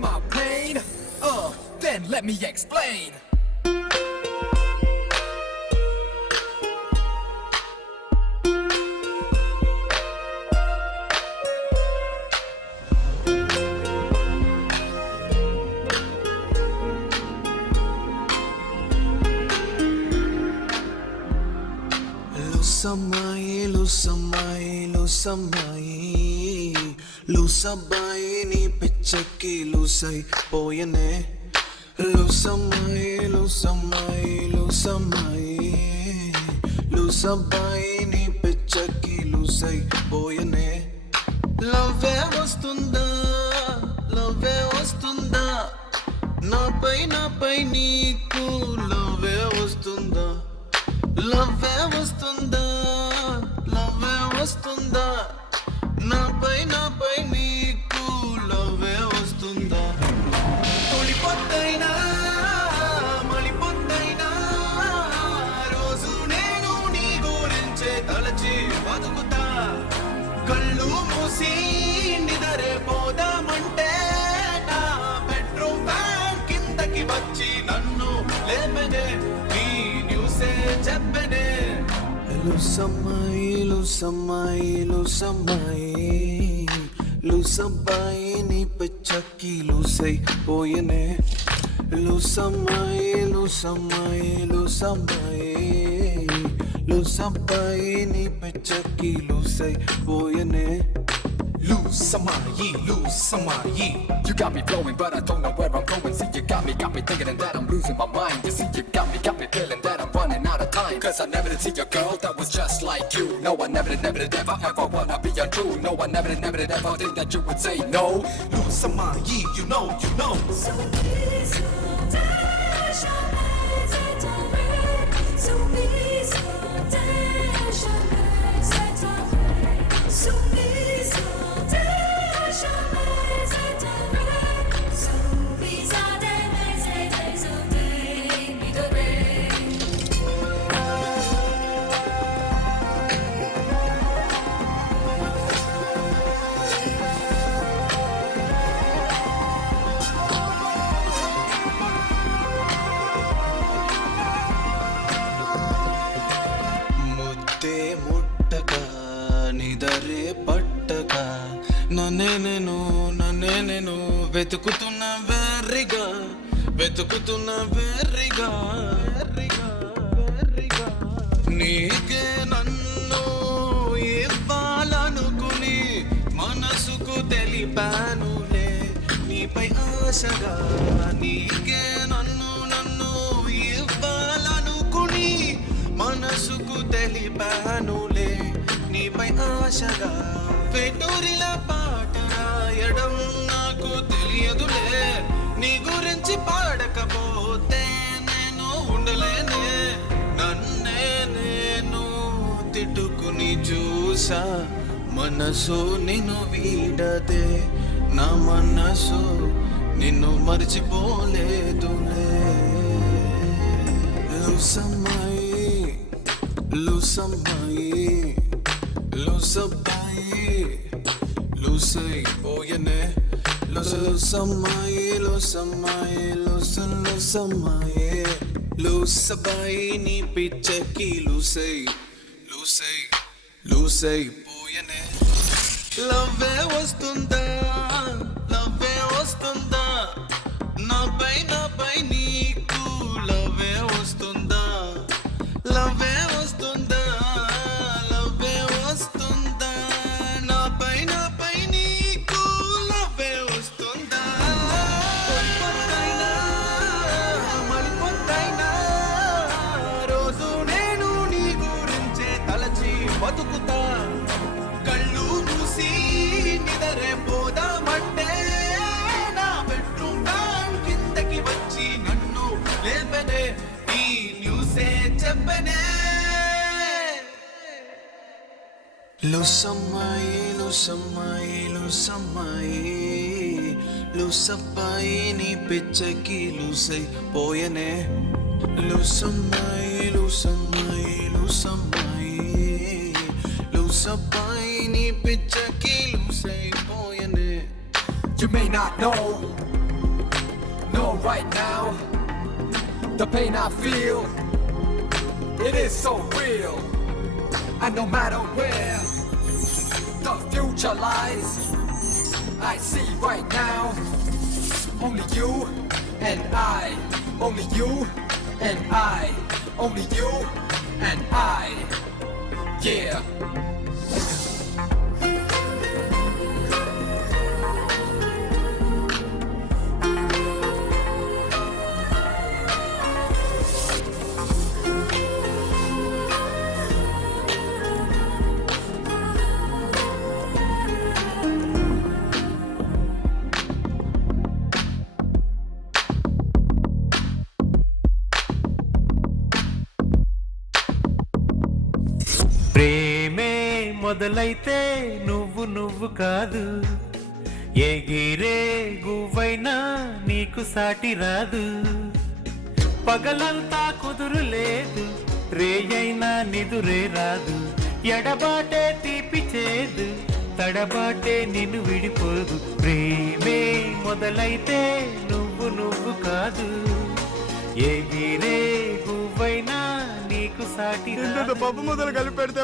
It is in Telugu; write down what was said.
my pain? Then let me explain. లూసబ్బాయి నీ పిచ్చకి లూసై పోయనే లూసబ్బాయి నీ పిచ్చకి లూసై పోయనే లవ్వే వస్తుందా నాపై నీకు లవ్వే వస్తుందా నాపై నీకు లవ్వే వస్తుందా తొలిపొద్దైనా మలిపొద్దైనా రోజు నేను నీ గురించే తలచి బతుకుతా కళ్ళు మూసి నిదరే పోదామంటే నా బెడ్రూమ్ ఫ్యాన్ కిందకి వచ్చి నన్ను లేపనే నీ న్యూసే చెప్పనే లూసబ్బాయి నీ పిచ్చకి లూసై పోయనే లూసబ్బాయి నీ పిచ్చకి లూసై పోయనే Lose some money. You got me flowing, but I don't know where I'm going. See, you got me thinking that I'm losing my mind. You see, you got me feeling that I'm running out of time. Cause I never did see a girl that was just like you. No, I never did ever wanna be untrue. No, I never did ever think that you would say no. Lose some money, you know. So please, నిదరే పట్టక నన్నే నేను వెతుకుతున్న వెర్రిగా నీకే నన్ను ఇవ్వాలనుకుని మనసుకు తెలిపానులే నీపై ఆశగా నీకే నన్ను ఇవ్వాలనుకుని మనసుకు తెలిపానులే నీపై ఆశగా వెటూరిలా పాట రాయడం నాకు తెలియదులే నీ గురించి పాడకపోతే నేను ఉండలేనే నన్నే నేను తిట్టుకుని చూసా మనసు నిన్ను వీడదే నా మనసు నిన్ను మర్చిపోలేదులే లూసబ్బాయి లూసై పోయనే లూసబ్బాయి నీ పిచ్చకి లూసై పోయనే లవ్వే వస్తుందా నాపై నీకు లవ్వే వస్తుందా నాపై నీకు లవ్వే వస్తుందా మలిపొద్దైనా రోజు నేను నీ గురించే తలచి బతుకుతా కళ్ళు మూసి నిదరే పోదామంటే నా బెడ్రూమ్ ఫ్యాన్ కిందకి వచ్చి నన్ను లేపనే ఈ న్యూసే చెప్పనే లూసబ్బాయి నీ పిచ్చకి లూసై పోయనే లూసబ్బాయి నీ పిచ్చకి లూసై పోయనే You may not know right now. The pain I feel, it is so real. And no matter where the future lies, I see right now only you and I, only you and I, only you and I. Yeah. ప్రేమే మొదలైతే నువ్వు నువ్వు కాదు, ఎగిరే గువ్వైనా నీకు సాటి రాదు. పగలంతా కుదురు లేదు, రేయైనా నిదురే రాదు. ఎడబాటే తీపి చేదు, తడబాటే నిన్ను విడిపోదు. ప్రేమే మొదలైతే నువ్వు నువ్వు కాదు, ఎగిరే గువ్వైనా నీకు సాటి రాదు. పప్పు మొదలు కలిపెడితే